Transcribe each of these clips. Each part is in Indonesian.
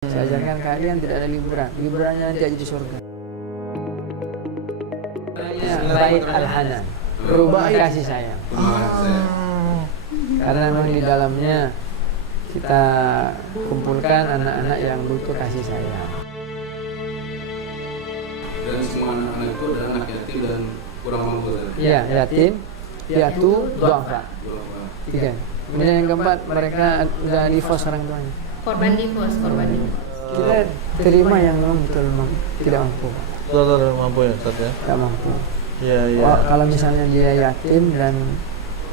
Saya ajarkan kalian tidak ada liburan. Liburannya nanti aja di surga. Bait al-hanan, rumah kasih sayang. Karena memang di dalamnya kita kumpulkan anak-anak yang butuh kasih sayang. Dan semua anak-anak itu adalah anak yatim dan kurang mampu. Iya, yatim, piatu, duafa. Tiga. Kemudian yang keempat, mereka udah divorce orang tuanya. Korban divorce. Kita terima yang memang betul tidak mampu. Betul mampu ya Ustaz ya? Tidak mampu. Iya. Kalau misalnya dia yatim dan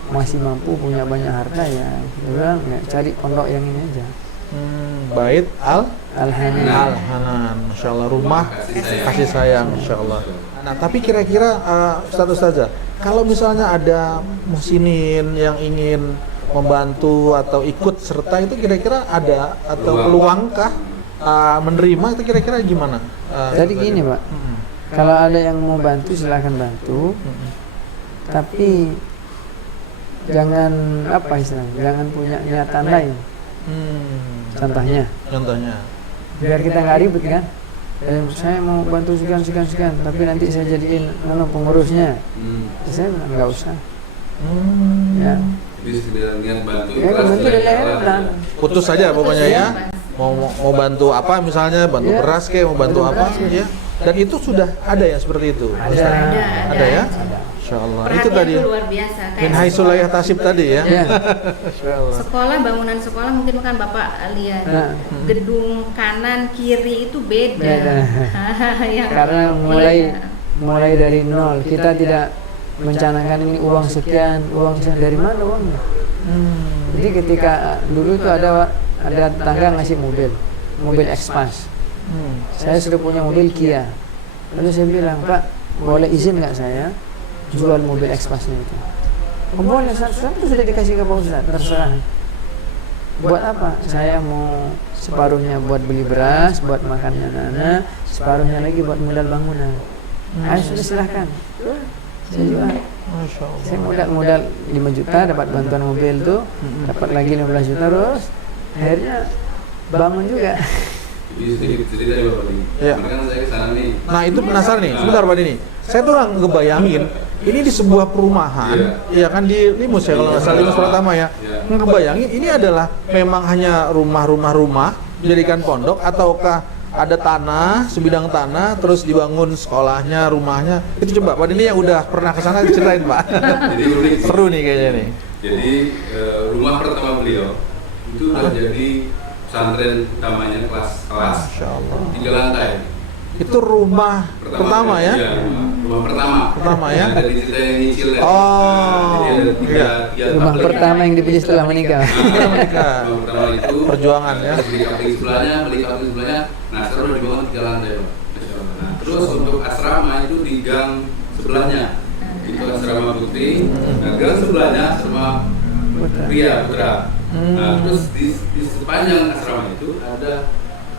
masih mampu punya banyak harta ya, dia bilang ya, cari pondok yang ini aja. Bait Al-Hanan. Al-Hanan, Masya Allah, rumah kasih sayang, Masya Allah. Nah, tapi kira-kira Ustazah, kalau misalnya ada muhsinin yang ingin membantu atau ikut serta itu kira-kira ada atau peluangkah menerima itu kira-kira gimana? Jadi gini Pak, kalau ada yang mau bantu silahkan bantu, tapi jangan apa istilahnya, jangan punya niatan lain. Contohnya, biar kita nggak ribet kan. Saya mau bantu sekian, tapi nanti saya jadiin pengurusnya. Saya bilang nggak usah. Ya. Jadi sekedar niat bantu, Ya, bantu dari leher. Putus saja pokoknya ya. Mau bantu apa misalnya, bantu beras kayak, mau bantu apa ya. Dan itu sudah ada ya seperti itu. Ada ya? Masya Allah. Itu tadi luar biasa. min haitsulayah tasib tadi ya. Sekolah, bangunan sekolah mungkin kan Bapak lihat. Gedung kanan kiri itu beda. Yang Karena mulai dari nol, kita tidak mencanangkan ini uang sekian dari mana uangnya. Jadi ketika dulu itu ada tetangga ngasih mobil Expas. Saya sudah punya mobil Kia. Lalu saya bilang, Pak, boleh izin nggak saya jual mobil Expasnya itu? Oh, boleh, itu sudah dikasih ke Pak Ustadz, terserah. Buat apa? Saya mau separuhnya buat beli beras, buat makannya anak-anak, separuhnya lagi buat modal bangunan. Ayo sudah silahkan. Saya jual. Masya Allah. Saya modal 5 juta, dapat bantuan mobil tuh, dapat lagi 15 juta terus. Akhirnya bangun juga. Jadi sedikit cerita ya Bapak ini. Ya. Kemarin saya ke sana nih. Nah itu penasaran nih, sebentar Pak Dini. Saya tuh nggak ngebayangin, ini di sebuah perumahan, ya kan di Limus ya kalau nggak salah, Limus Pratama ya. Ngebayangin ini adalah memang hanya rumah dijadikan pondok, ataukah ada tanah, sebidang tanah, terus dibangun sekolahnya, rumahnya. Itu coba Pak Dini yang udah pernah ke sana ceritain Pak. Jadi unik. Seru nih kayaknya nih. Jadi rumah pertama beliau itu udah jadi pesantren utamanya, kelas Masya Allah. 3 lantai. Itu rumah pertama ya? Iya, rumah pertama ya? Dari cerita yang nyicil ya. Oh, Jadi ada iya. Rumah pertama yang dipilih setelah menikah. Rumah pertama itu Perjuangan ya. Beli kapling sebelahnya. Nah, sekarang udah dibangun 3 lantai, Pak. Nah, terus untuk asrama itu di gang sebelahnya. Itu asrama putri. Nah, gang sebelahnya asrama putra. Nah, terus di sepanjang asrama itu ada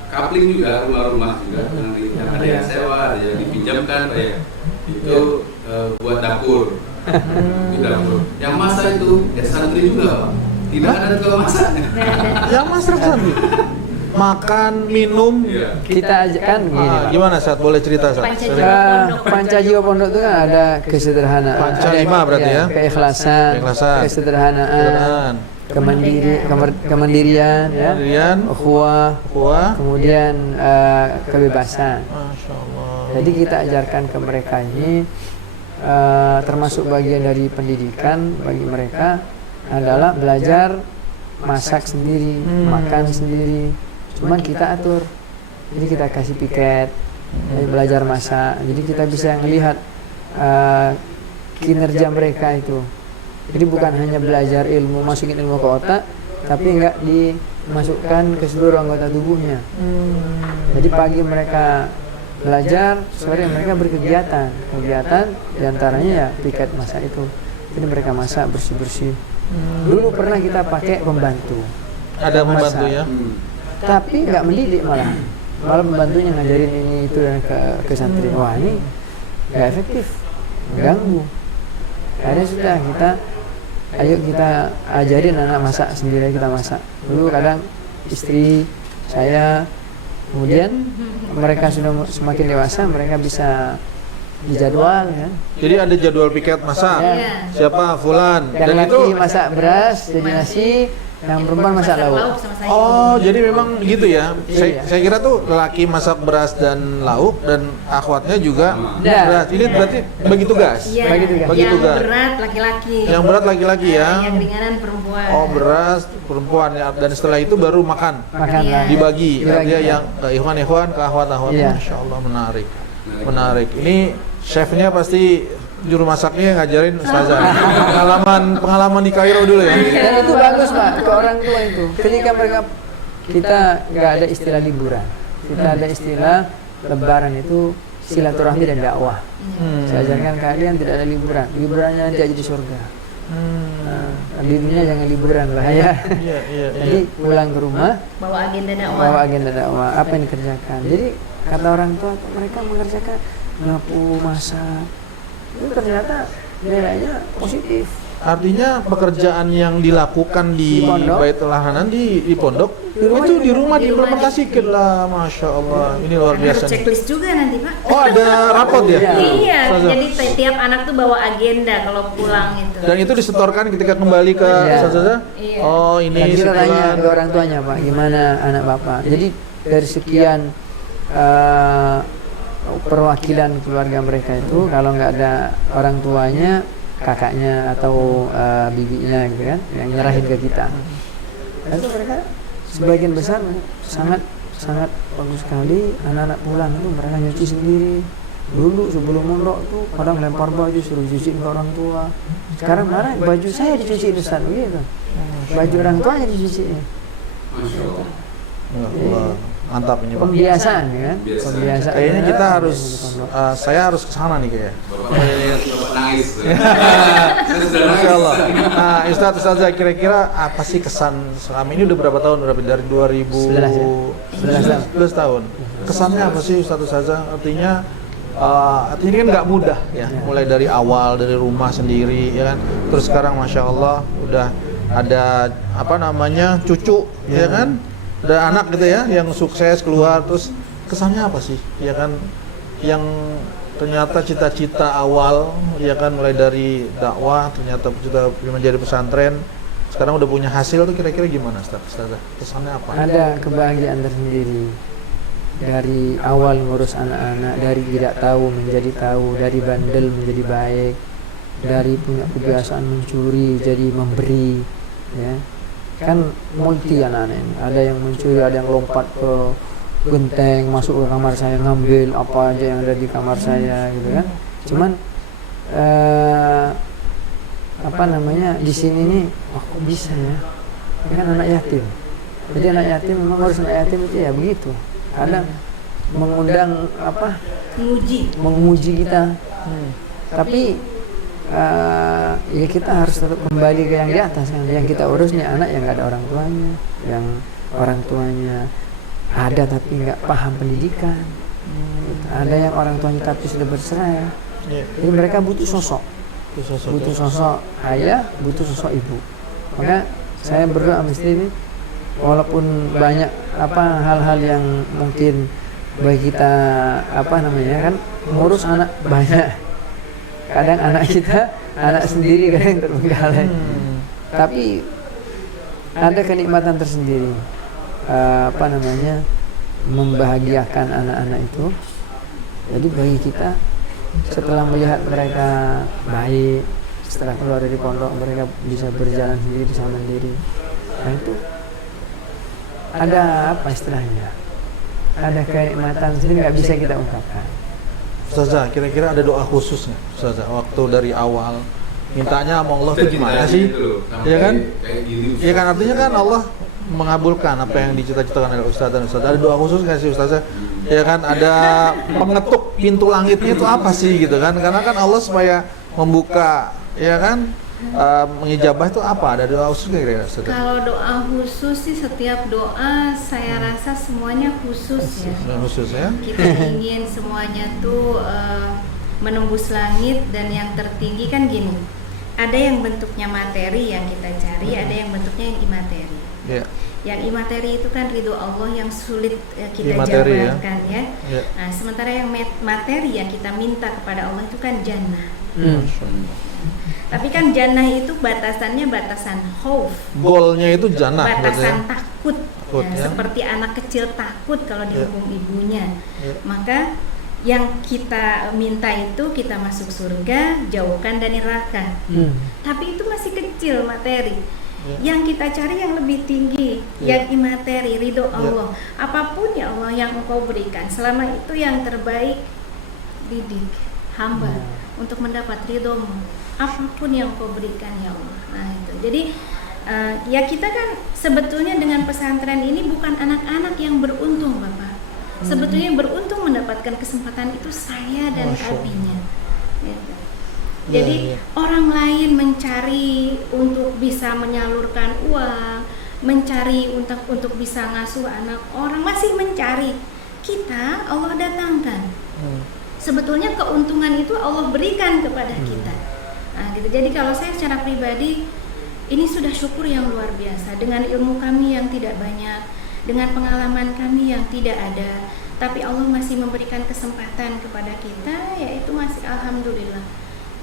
kapling juga, rumah-rumah juga yang ada yang sewa, ada yang dipinjamkan, kayak itu buat dapur. Itu dapur. Yang masak itu ya santri juga, Pak. Tidak ada tukang masak. Yang masak santri. Makan, minum. Iya. Kita ajakan gini Pak. Gimana Saat? Boleh cerita Saat? Pancajiwa Pondok itu kan ada kesederhanaan, Panca 5 berarti ya? keikhlasan, kesederhanaan, kemandirian, ya, ukhuwah, kemudian kebebasan. Masya Allah. Jadi kita ajarkan ke mereka ini, termasuk bagian dari pendidikan bagi mereka adalah belajar masak sendiri, makan sendiri. Cuman kita atur. Jadi kita kasih piket, belajar masak. Jadi kita bisa melihat kinerja mereka itu. Jadi bukan hanya belajar ilmu, masukin ilmu ke otak, tapi enggak dimasukkan ke seluruh anggota tubuhnya. Jadi pagi mereka belajar, sore mereka berkegiatan. Kegiatan diantaranya ya piket masak itu. Jadi mereka masak bersih-bersih. Dulu pernah kita pakai pembantu. Ada pembantu ya? Tapi nggak mendidik malah pembantunya ngajarin ini itu dan ke santri. Wah ini nggak efektif, mengganggu. Akhirnya sudah ayo kita ajarin anak masak sendiri, kita masak. Dulu kadang istri saya Kemudian mereka sudah semakin dewasa, mereka bisa dijadwal kan. Jadi ada jadwal piket masak. Iya. Siapa? Fulan. Yang Dan laki itu masak beras jadi nasi, yang perempuan masak lauk. sama sayur. oh, jadi memang gitu ya. Iya. Saya kira tuh laki masak beras dan lauk dan akhwatnya juga Iya. beras. Ini berarti bagi tugas. Iya, Bagi tugas. Bagi yang tugas. berat laki-laki. Yang berat laki-laki ya. Yang ringanan perempuan. Oh, beras perempuan ya. Dan setelah itu baru makan. Makan Iya. lah. Dibagi. Dibagi, Dia ya. yang ke ikhwan-ikhwan, ke akhwat-akhwat. Iya. Masya Allah, menarik. Menarik. Ini chefnya pasti juru masaknya ngajarin ustazah. Pengalaman di Kairo dulu ya. Dan itu bagus Pak ke orang tua itu. Ketika mereka kita nggak ada istilah liburan, kita ada istilah lebaran itu silaturahmi dan dakwah. Saya ajarkan kalian tidak ada liburan, liburannya nanti aja di surga. Nah, di dunia jangan liburan lah ya. Iya, iya, iya. Jadi pulang ke rumah Bawa agenda dakwah. bawa agenda dakwah apa yang dikerjakan. Jadi kata orang tua mereka mengerjakan nyapu, masak, itu ternyata nilainya positif. Artinya pekerjaan yang dilakukan di Di pondok. Baitul Hanan di pondok itu di rumah diimplementasikan lah, masya Allah, ini luar Harus biasa. nih. checklist juga nanti Pak. Oh, ada rapot ya? Iya, Ustazah. jadi tiap anak tuh bawa agenda kalau pulang itu. Dan itu disetorkan ketika kembali ke Iya. Ustazah? Iya. Oh, ini Dan kita tanya sebulan. ke orang tuanya Pak, gimana anak bapak. Jadi dari sekian perwakilan keluarga mereka itu, kalau nggak ada orang tuanya, kakaknya atau bibinya gitu kan, yang nyerahin ke kita. Dan itu mereka sebagian besar sangat bagus sekali. Anak-anak pulang itu mereka nyuci sendiri. Dulu sebelum mondok tuh kadang lempar baju suruh cuciin ke orang tua. Sekarang marah baju saya dicuciin Ustaz gitu. Baju orang tuanya dicuciin. Masya Allah. Ya Allah, mantap ini Pak. Pembiasaan kan? Biasa. Pembiasaan. Kayaknya kita harus, saya harus ke sana nih kayaknya. Bapak lihat bapak nangis. Saya sudah nangis. Masya Allah. Nah, Ustazah kira-kira apa sih kesan selama ini udah berapa tahun? Berapa dari 11 ya? 11 tahun. Kesannya apa sih Ustazah? Artinya artinya kan nggak mudah ya. Mulai dari awal dari rumah sendiri ya kan. Terus sekarang Masya Allah udah ada apa namanya cucu ya kan. Ada anak gitu ya yang sukses keluar. Terus kesannya apa sih? Ya kan yang ternyata cita-cita awal ya kan mulai dari dakwah ternyata cita menjadi pesantren sekarang udah punya hasil tuh kira-kira gimana Ustazah? Kesannya apa? Ada kebahagiaan tersendiri dari awal ngurus anak-anak, dari tidak tahu menjadi tahu, dari bandel menjadi baik, dari punya kebiasaan mencuri jadi memberi, ya kan multi anak-anak ini. Ada yang mencuri, ada yang lompat ke genteng, masuk ke kamar saya ngambil apa aja yang ada di kamar saya gitu kan. Cuman apa namanya di sini nih, oh kok bisa ya? Ini kan anak yatim. Jadi anak yatim memang harus anak yatim itu ya begitu. Kadang mengundang apa? Menguji kita. Tapi ya kita harus tetap kembali ke yang di atas kan. Yang kita urus nih anak yang nggak ada orang tuanya, yang orang tuanya ada tapi nggak paham pendidikan. Ada yang orang tuanya tapi sudah bercerai. Jadi mereka butuh sosok. Butuh sosok ayah, butuh sosok ibu. Maka saya berdoa mesti ini, walaupun banyak apa hal-hal yang mungkin bagi kita apa namanya kan ngurus anak banyak. Kadang anak kita anak sendiri kadang terbengkalai. Tapi ada kenikmatan tersendiri. Apa namanya membahagiakan anak-anak itu. Jadi bagi kita setelah melihat mereka baik, setelah keluar dari pondok mereka bisa berjalan sendiri, bisa mandiri. Nah itu ada apa istilahnya? Ada kenikmatan sendiri nggak bisa kita ungkapkan. Ustazah, kira-kira ada doa khusus nggak Ustazah waktu dari awal mintanya sama Allah itu gimana sih? Iya kan? Iya kan artinya kan Allah mengabulkan apa yang dicita-citakan oleh Ustaz dan Ustaz. Ada doa khusus nggak sih Ustazah? Ya kan ada pengetuk pintu langitnya itu apa sih gitu kan? Karena kan Allah supaya membuka ya kan mengijabah itu apa? Ada doa khusus nggak kira-kira Ustazah? Kalau doa khusus sih setiap doa saya rasa semuanya khusus ya. Khusus ya? Kita ingin semuanya tuh menembus langit dan yang tertinggi kan gini. Ada yang bentuknya materi yang kita cari, ada yang bentuknya yang imateri. Iya. Yang imateri itu kan ridho Allah yang sulit kita Imateri, jabarkan ya. Ya. Nah, sementara yang materi yang kita minta kepada Allah itu kan jannah. Tapi kan jannah itu batasannya batasan khauf. Goalnya itu jannah. Batasan berarti ya. takut. Takut, Ya, ya. seperti anak kecil takut kalau dihukum ibunya. Ya. Maka yang kita minta itu kita masuk surga, jauhkan dari neraka. Tapi itu masih kecil materi. Ya. Yang kita cari yang lebih tinggi, Ya. yang imateri, ridho Allah. Apapun ya Allah yang Engkau berikan, selama itu yang terbaik, didik hamba untuk mendapat ridho-Mu. Apapun yang Engkau berikan ya Allah. Nah itu. Jadi ya kita kan sebetulnya dengan pesantren ini bukan anak-anak yang beruntung, Bapak. Sebetulnya beruntung mendapatkan kesempatan itu saya dan Masya Allah. abinya. Gitu. Ya, Jadi ya. orang lain mencari untuk bisa menyalurkan uang, mencari untuk bisa ngasuh anak, orang masih mencari. Kita Allah datangkan. Sebetulnya keuntungan itu Allah berikan kepada kita. Nah, gitu. Jadi kalau saya secara pribadi ini sudah syukur yang luar biasa dengan ilmu kami yang tidak banyak, dengan pengalaman kami yang tidak ada, tapi Allah masih memberikan kesempatan kepada kita, yaitu masih alhamdulillah.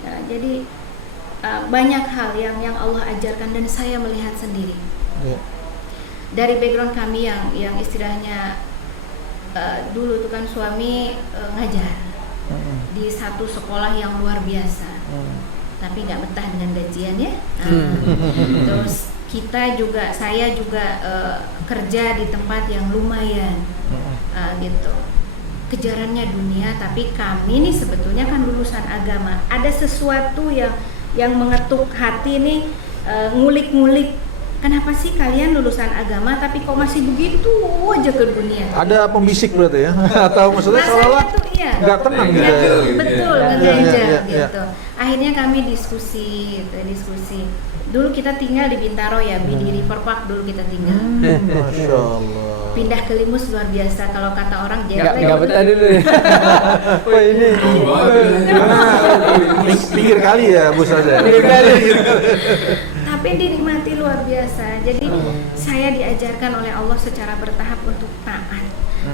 Ya, jadi banyak hal yang Allah ajarkan dan saya melihat sendiri. Ya. Dari background kami yang istilahnya dulu itu kan suami ngajar di satu sekolah yang luar biasa. Tapi nggak betah dengan gajian ya. Terus saya juga kerja di tempat yang lumayan, gitu. Kejarannya dunia, tapi kami nih sebetulnya kan lulusan agama. Ada sesuatu yang mengetuk hati nih, ngulik-ngulik. Kenapa sih kalian lulusan agama tapi kok masih begitu aja ke dunia? Ada pembisik berarti ya? Atau maksudnya seolah-olah iya. nggak tenang gitu ya? Betul, Ya, ngeganjal ya, ya, gitu. Akhirnya kami diskusi. Dulu kita tinggal di Bintaro ya, di River Park dulu kita tinggal. Masya Allah. Pindah ke Limus luar biasa, kalau kata orang Nggak betah dulu ya. Wah ini. Pinggir kali ya Bu Saja. Tapi dinikmati luar biasa. Jadi saya diajarkan oleh Allah secara bertahap untuk taat.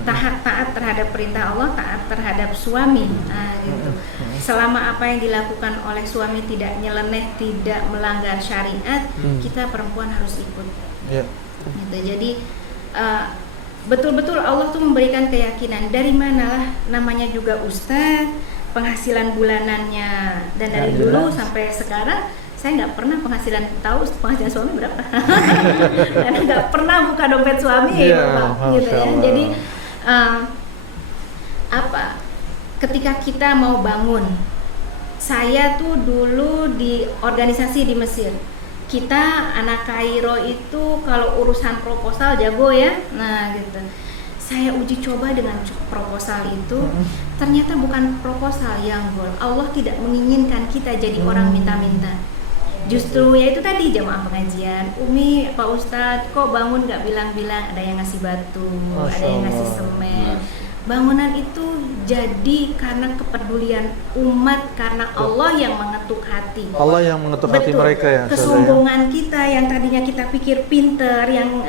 Taat terhadap perintah Allah, taat terhadap suami. Nah, gitu. Selama apa yang dilakukan oleh suami tidak nyeleneh, tidak melanggar syariat, kita perempuan harus ikut. Ya. Gitu. Jadi betul-betul Allah tuh memberikan keyakinan. Dari manalah namanya juga ustadz, penghasilan bulanannya, dan dari dulu sampai sekarang saya nggak pernah tahu penghasilan suami berapa. Karena nggak pernah buka dompet suami, Yeah, gitu ya. Jadi ketika kita mau bangun, saya tuh dulu di organisasi di Mesir. Kita anak Kairo itu kalau urusan proposal jago ya. Nah gitu. Saya uji coba dengan proposal itu, ternyata bukan proposal yang goal. Allah tidak menginginkan kita jadi orang minta-minta. Justru ya itu tadi jamaah pengajian, Umi, Pak Ustadz kok bangun nggak bilang-bilang, ada yang ngasih batu, ada yang ngasih semen. Bangunan itu jadi karena kepedulian umat, karena Allah yang mengetuk hati. Allah yang mengetuk hati mereka ya. Kesombongan kita yang tadinya kita pikir pinter, yang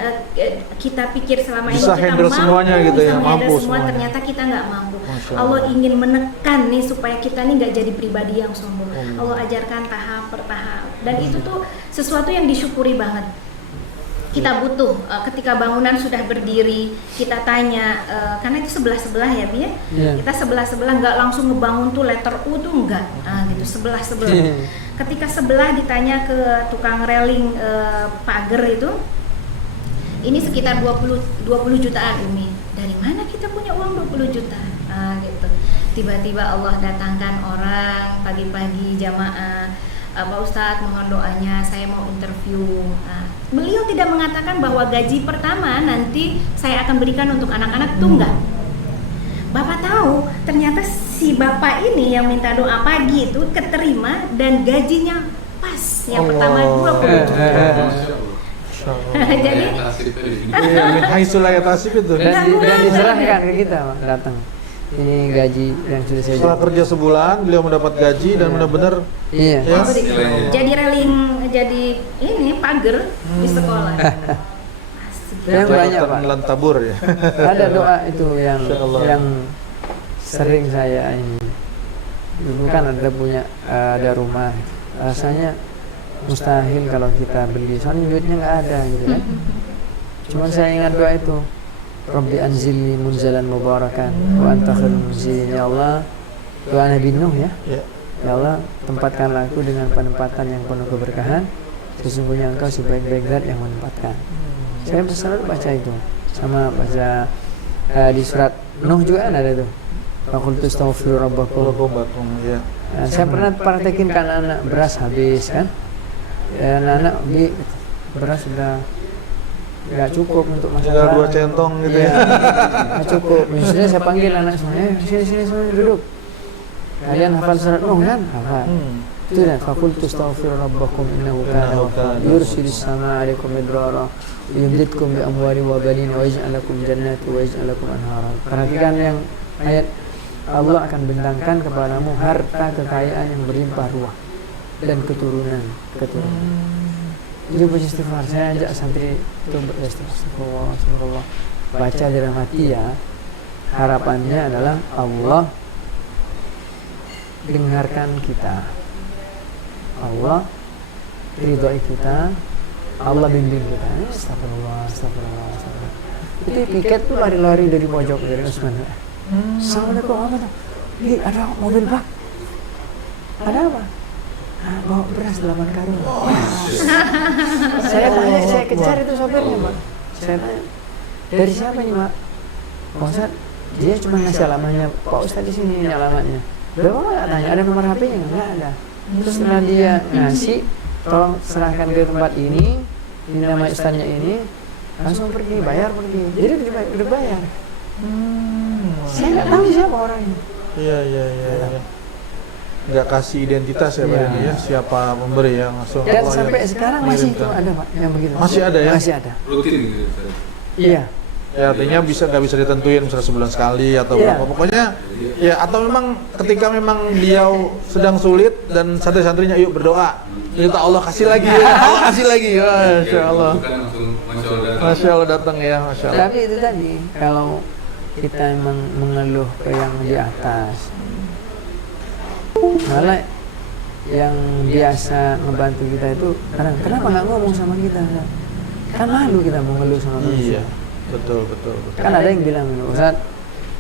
kita pikir selama ini bisa kita handle mampu, semuanya gitu ya, mampu semua, semuanya. ternyata kita nggak mampu. Masya Allah Allah. ingin menekan nih supaya kita nih nggak jadi pribadi yang sombong. Allah ajarkan tahap per tahap, dan itu tuh sesuatu yang disyukuri banget. Kita butuh ketika bangunan sudah berdiri, kita tanya, karena itu sebelah ya Bi ya. Kita sebelah nggak langsung ngebangun tuh letter U tuh enggak, gitu sebelah. Ketika sebelah ditanya ke tukang railing pagar itu, ini sekitar 20 jutaan Umi. Dari mana kita punya uang 20 juta? Gitu. Tiba-tiba Allah datangkan orang pagi-pagi jamaah. Pak Ustadz mohon doanya, saya mau interview. Beliau tidak mengatakan bahwa gaji pertama nanti saya akan berikan untuk anak-anak, tuh enggak. Bapak tahu ternyata si bapak ini yang minta doa pagi itu keterima dan gajinya pas. Yang pertama 20 juta. Jadi min haitsu la yahtasib itu. Dan diserahkan ke kita datang. Ini gaji yang sudah saya Setelah kerja sebulan, beliau mendapat gaji dan benar-benar iya. ya. jadi railing, jadi ini pagar di sekolah. Yang banyak Pak. Lantabur ya. Ada doa itu yang Masya Allah. yang sering saya ini. Dulu kan ada rumah, rasanya mustahil kalau kita beli, soalnya duitnya nggak ada gitu kan. Cuman saya ingat doa itu, Rabbi anzilni munzalan mubarakan wa anta khairul munzilin. Ya Allah, doa Nabi Nuh ya. Ya. Ya Allah, tempatkanlah aku dengan penempatan yang penuh keberkahan. Sesungguhnya Engkau sebaik-baik zat yang menempatkan. Saya selalu baca itu, sama baca di surat Nuh juga kan ada tuh. Faqultu astaghfiru rabbakum. Ya. Nah, saya pernah praktekin kan anak beras habis kan. Ya, anak-anak beli beras sudah nggak cukup untuk masak. Tinggal 2 centong gitu ya. Nggak cukup. Misalnya saya panggil anak semuanya, sini semuanya duduk. Kalian hafal surat Nuh kan? Hafal. Itu dah. Faqultu astaghfiru rabbakum innahu kana ghaffara yursilis samaa'a 'alaikum midrara yumditkum bi amwalin wa banin wa yaj'al lakum jannati wa yaj'al lakum anhara. Perhatikan yang ayat, Allah akan bentangkan kepadamu harta kekayaan yang berlimpah ruah dan keturunan. Itu beristighfar. Saya ajak santri itu beristighfar. Baca dalam hati ya. Harapannya adalah Allah dengarkan kita, Allah ridhoi kita, Allah bimbing kita. Astagfirullah. Itu piket tuh lari-lari dari pojok dari Usman. Assalamualaikum warahmatullahi wabarakatuh. Ada mobil Pak. Ada apa? Bawa beras 8 karung. Saya tanya, saya kejar itu sopirnya Pak. Saya tanya, dari siapa nih Pak? Pak Ustadz, dia cuma ngasih alamatnya. Pak Ustadz di sini alamatnya. Bapak nggak tanya, ada nomor HP-nya? Nggak ada. Terus setelah dia ngasih, tolong serahkan ke tempat ini nama ustadznya ini, langsung pergi, bayar pergi. Jadi udah bayar. Saya nggak tahu siapa orangnya. Iya. Nggak kasih identitas ya Pak ini ya, siapa pemberi ya, langsung. Dan Allah sampai yang sekarang masih itu mengirimkan. ada Pak yang begitu. Masih ada ya? Masih ada. Rutin gitu. Iya. Ya artinya nggak bisa ditentuin misalnya sebulan sekali atau Iya. berapa, pokoknya ya, atau memang ketika memang beliau sedang sulit dan santri-santrinya yuk berdoa, minta Allah kasih lagi ya, Allah kasih lagi ya, Masya Allah. Bukan langsung Masya Allah datang ya, Masya Allah. Tapi itu tadi, kalau kita emang mengeluh ke yang di atas, malah yang biasa ngebantu kita itu kadang kenapa nggak ngomong sama kita? Kan malu kita mengeluh sama manusia. Iya, betul. Kan ada yang bilang, Ustaz,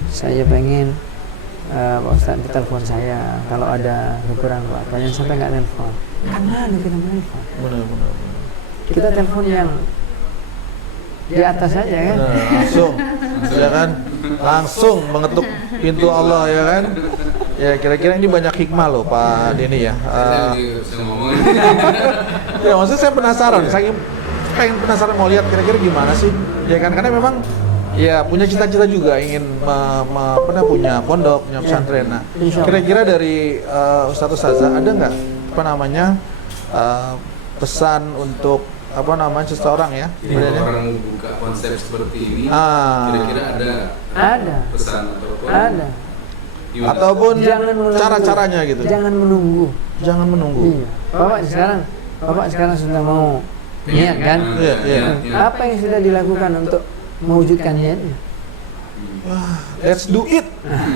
saya pengen Pak Ustaz ditelepon saya kalau ada kekurangan apa, yang sampai nggak telepon. Kan malu kita menelpon. Benar. Kita telepon yang di atas saja kan. Nah, langsung, ya kan, langsung mengetuk pintu Allah ya kan. Ya kira-kira ini banyak hikmah loh Pak Denny ya. Saya ngomong. Ya maksudnya saya penasaran, saya pengen penasaran mau lihat kira-kira gimana sih, ya kan, karena memang ya punya cita-cita juga ingin punya pondok, punya pesantren. Nah, kira-kira dari Ustazah ada nggak pesan untuk seseorang ya? Jadi kalau orang buka konsep seperti ini, kira-kira ada pesan ataupun Ada. gimana? Ataupun Jangan menunggu. cara-caranya gitu. Jangan menunggu. Jangan menunggu. Iya. Bapak sekarang sudah mau niat kan? Iya. Apa yang sudah dilakukan untuk mewujudkan niatnya? Let's do it,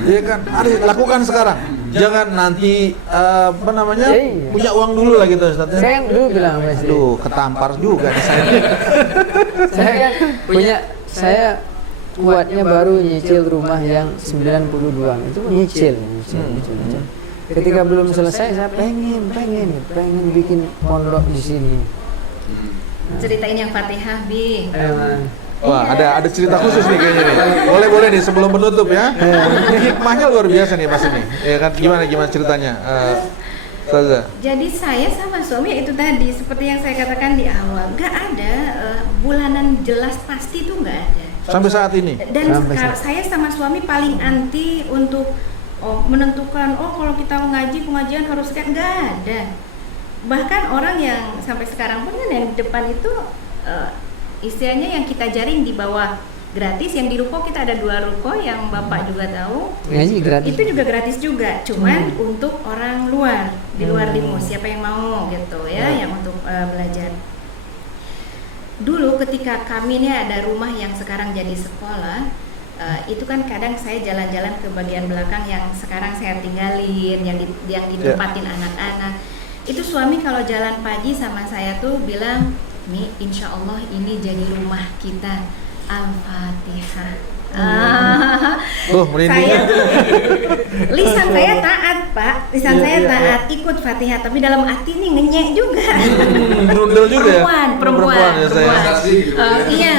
ya kan? Mari lakukan sekarang. Jangan nanti Iya. punya uang dulu lah gitu, Ustaz. Saya kan dulu bilang sama istri, Aduh, ketampar juga nih saya. saya kan saya kuatnya baru nyicil rumah yang 92, itu nyicil. Ketika belum selesai saya pengen bikin pondok di sini. Ceritain yang Fatihah, Bi. Wah, ada cerita khusus nih kayaknya nih. Boleh nih sebelum penutup ya. Ini hikmahnya luar biasa nih Mas ini. Ya kan, gimana ceritanya? Ustazah. Jadi saya sama suami itu tadi seperti yang saya katakan di awal, nggak ada bulanan jelas pasti itu nggak ada. Sampai saat ini. Dan saya sama suami paling anti untuk menentukan kalau kita mau ngaji pengajian harus sekian, nggak ada. Bahkan orang yang sampai sekarang pun kan yang di depan itu istilahnya yang kita jaring di bawah gratis, yang di ruko kita ada 2 ruko yang Bapak juga tahu. Ngaji gratis. Itu juga gratis juga, cuman untuk orang luar, di luar Limus, siapa yang mau gitu ya, yang untuk belajar. dulu ketika kami ini ada rumah yang sekarang jadi sekolah, itu kan kadang saya jalan-jalan ke bagian belakang yang sekarang saya tinggalin, yang ditempatin anak-anak. Itu suami kalau jalan pagi sama saya tuh bilang, "Mi, insya Allah ini jadi rumah kita, Al-Fatihah." merinding. Lisan saya taat, Pak. Lisan saya taat, ikut Fatihah, tapi dalam hati nih ngenyek juga. Berundel juga ya? Perempuan. ya saya. Iya.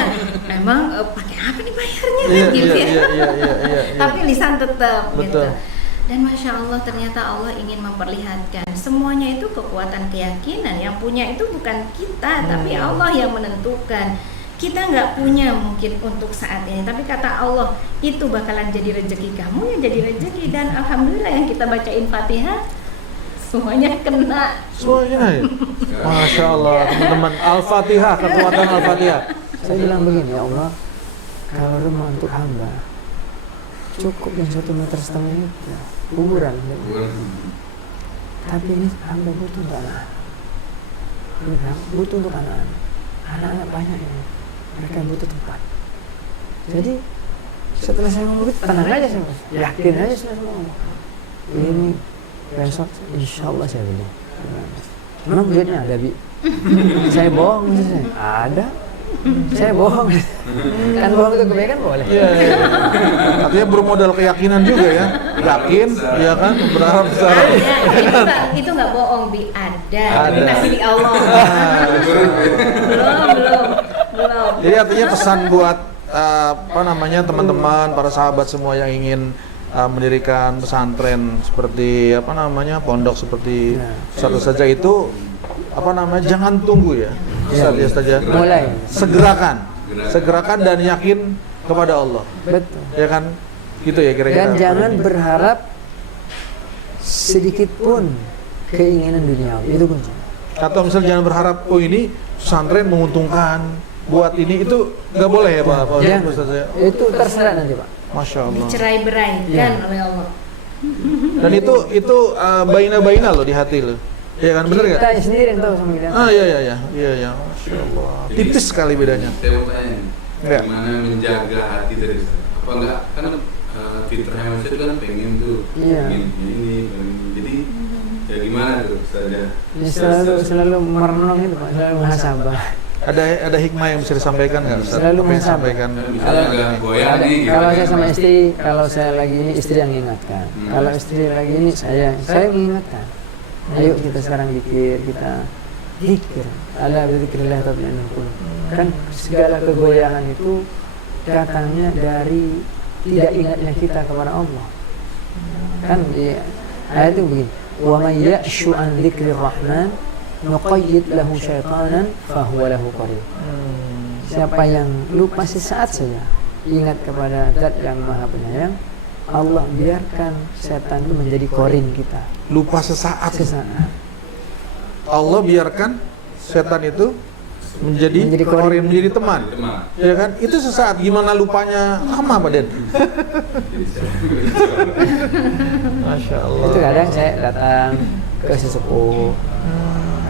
Emang pakai apa nih bayarnya Iya, kan gitu ya. iya. Tapi lisan tetap gitu. Betul. Dan Masya Allah ternyata Allah ingin memperlihatkan semuanya itu kekuatan keyakinan. Yang punya itu bukan kita, tapi Allah yang menentukan. Kita nggak punya mungkin untuk saat ini, tapi kata Allah itu bakalan jadi rezeki kamu, yang jadi rezeki. Dan alhamdulillah yang kita bacain Fatihah semuanya kena. Semuanya ya? Masya Allah, teman-teman. Al-Fatihah, kekuatan Al-Fatihah. Saya bilang begini, ya Allah, kalau rumah untuk hamba cukup yang 1,5 meter itu kuburan. Tapi ini hamba butuh untuk anak-anak. Butuh untuk anak-anak. Anak-anak banyak ini. Mereka butuh tempat. Jadi setelah saya ngomong gitu, tenang aja saya, yakin aja saya ngomong. Ini besok insya Allah saya beli. Memang duitnya ada, Bi. Saya bohong, saya ada. Saya bohong. Kan bohong itu kebaikan boleh. Iya. Artinya bermodal keyakinan juga ya. Yakin, ya kan, berharap besar. Itu nggak bohong, Bi, ada. Ada. Masih di Allah. belum. Jadi artinya pesan buat teman-teman, para sahabat semua yang ingin mendirikan pesantren seperti pondok seperti satu saja itu jangan tunggu ya. Ustaz ya. Mulai. Segerakan dan yakin kepada Allah. Betul. Ya kan? Gitu ya kira-kira. Dan jangan berharap sedikit pun keinginan duniawi, itu kunci. Atau misal jangan berharap ini pesantren menguntungkan, buat ini itu nggak boleh ya Pak Ustaz ya. Itu terserah nanti Pak. Masya Allah. Dicerai-beraikan oleh Allah. Dan itu baina-baina loh di hati lo. Iya kan, bener nggak? Kita sendiri yang tahu sama kita. Iya. Masya Allah. Tipis sekali bedanya. Saya mau tanya nih, Enggak. gimana menjaga hati dari apa enggak? Kan fitrah manusia itu kan pengen tuh, Iya. pengen ini. Jadi ya gimana tuh saja? Ya, selalu merenung itu Pak, selalu muhasabah. Ada hikmah yang bisa disampaikan nggak Ustaz? Selalu Apa yang muhasabah. disampaikan? Misalnya agak goyang nih. gitu. Kalau saya sama istri, kalau saya lagi ini istri yang mengingatkan. Kalau istri lagi ini saya mengingatkan. Ayo kita sekarang kita zikir. Ada zikrillah tatma'innul qulub. Kan segala kegoyangan itu datangnya dari tidak ingatnya kita kepada Allah. Kan di ayat itu begini, wa may ya'shu an dzikrir rahman nuqayyid lahu syaitanan fahuwa lahu qarin. Siapa yang lupa sesaat saja ingat kepada Zat yang Maha Penyayang, Allah biarkan setan itu menjadi korin kita. Lupa sesaat. Allah biarkan setan itu menjadi korin, menjadi teman. Ya kan? Itu sesaat. Gimana lupanya lama Pak Den? Masya Allah. Itu kadang saya datang ke sesepuh,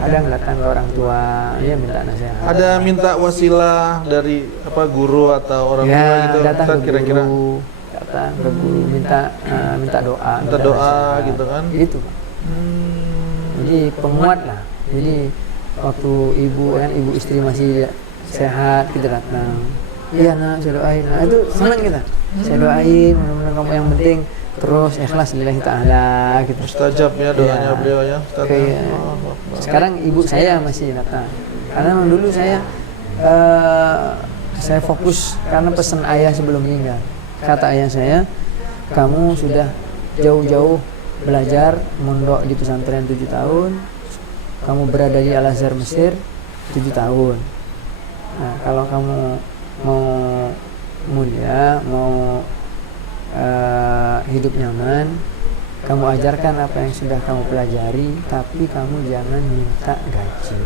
kadang datang ke orang tua, dia minta nasihat. Ada minta wasilah dari guru atau orang tua Ya, gitu? datang Ustaz, ke kira-kira guru, datang ke guru minta doa, minta doa nasihat. gitu kan? Gitu Pak. Jadi penguat lah. Jadi waktu ibu istri masih sehat, kita datang. Iya nak, saya doain. Nah, itu senang kita. Saya doain, mudah-mudahan kamu yang penting terus ikhlas lillahi ta'ala gitu. Mustajab ya doanya Ya. beliau ya. Ustaz. Kayak sekarang ibu saya masih datang. Karena memang dulu saya fokus karena pesan ayah sebelum meninggal. Kata ayah saya, kamu sudah jauh-jauh belajar mondok di pesantren 7 tahun, kamu berada di Al-Azhar Mesir 7 tahun. Nah, kalau kamu mau mulia, mau hidup nyaman, kamu ajarkan apa yang sudah kamu pelajari, tapi kamu jangan minta gaji.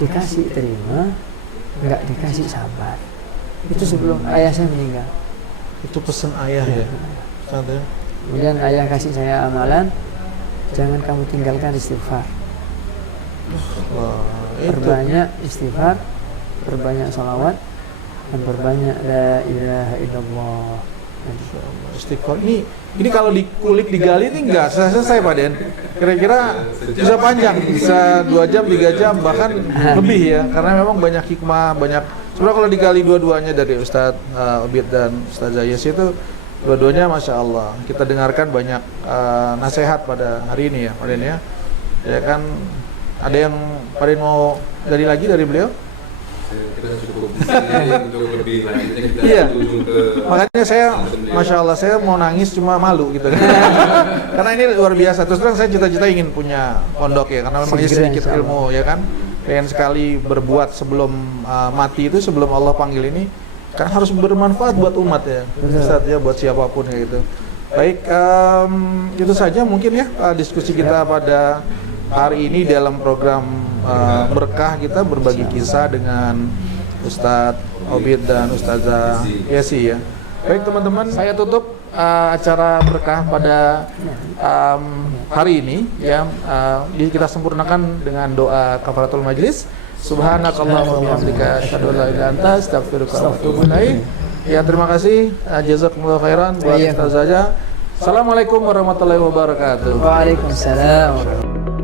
Dikasih terima, nggak dikasih sabar. Itu sebelum ayah saya meninggal. Itu pesan ayah ya. Ustaz ya. Kemudian ayah kasih saya amalan, jangan kamu tinggalkan istighfar. Wah, itu. Perbanyak istighfar, perbanyak salawat dan perbanyak la ilaha illallah. Istighfar ini kalau dikulik digali ini nggak selesai Pak Den. Kira-kira bisa panjang, bisa 2 jam, 3 jam bahkan lebih ya, karena memang banyak hikmah, banyak. Sebenarnya kalau digali dua-duanya dari Ustadz Obid dan Ustazah Yesi itu dua-duanya Masya Allah. Kita dengarkan banyak nasihat pada hari ini ya Pak Den ya. Ya kan ada yang Pak Den mau gali lagi dari beliau? Kita cukup di sini untuk lebih lanjutnya kita Iya. ujung ke Makanya saya, Masya Allah, saya mau nangis cuma malu gitu kan. Karena ini luar biasa. Terus terang saya cita-cita ingin punya pondok ya, karena memang Segera, sedikit insya Allah. ilmu ya kan. Pengen sekali berbuat sebelum mati itu, sebelum Allah panggil ini, kan harus bermanfaat buat umat ya, Ustaz ya, buat siapapun kayak gitu. Baik, itu saja mungkin ya diskusi kita pada hari ini dalam program berkah kita berbagi kisah dengan Ustadz Obid dan Ustazah Yesi ya. Baik teman-teman, saya tutup acara berkah pada hari ini ya. Kita sempurnakan dengan doa kafaratul majlis. Subhanakallahumma wa bihamdika asyhadu an la ilaha illa anta astaghfiruka wa atubu ilaik. Ya, terima kasih. Jazakumullah khairan buat Ustazah. Assalamualaikum warahmatullahi wabarakatuh. Waalaikumsalam.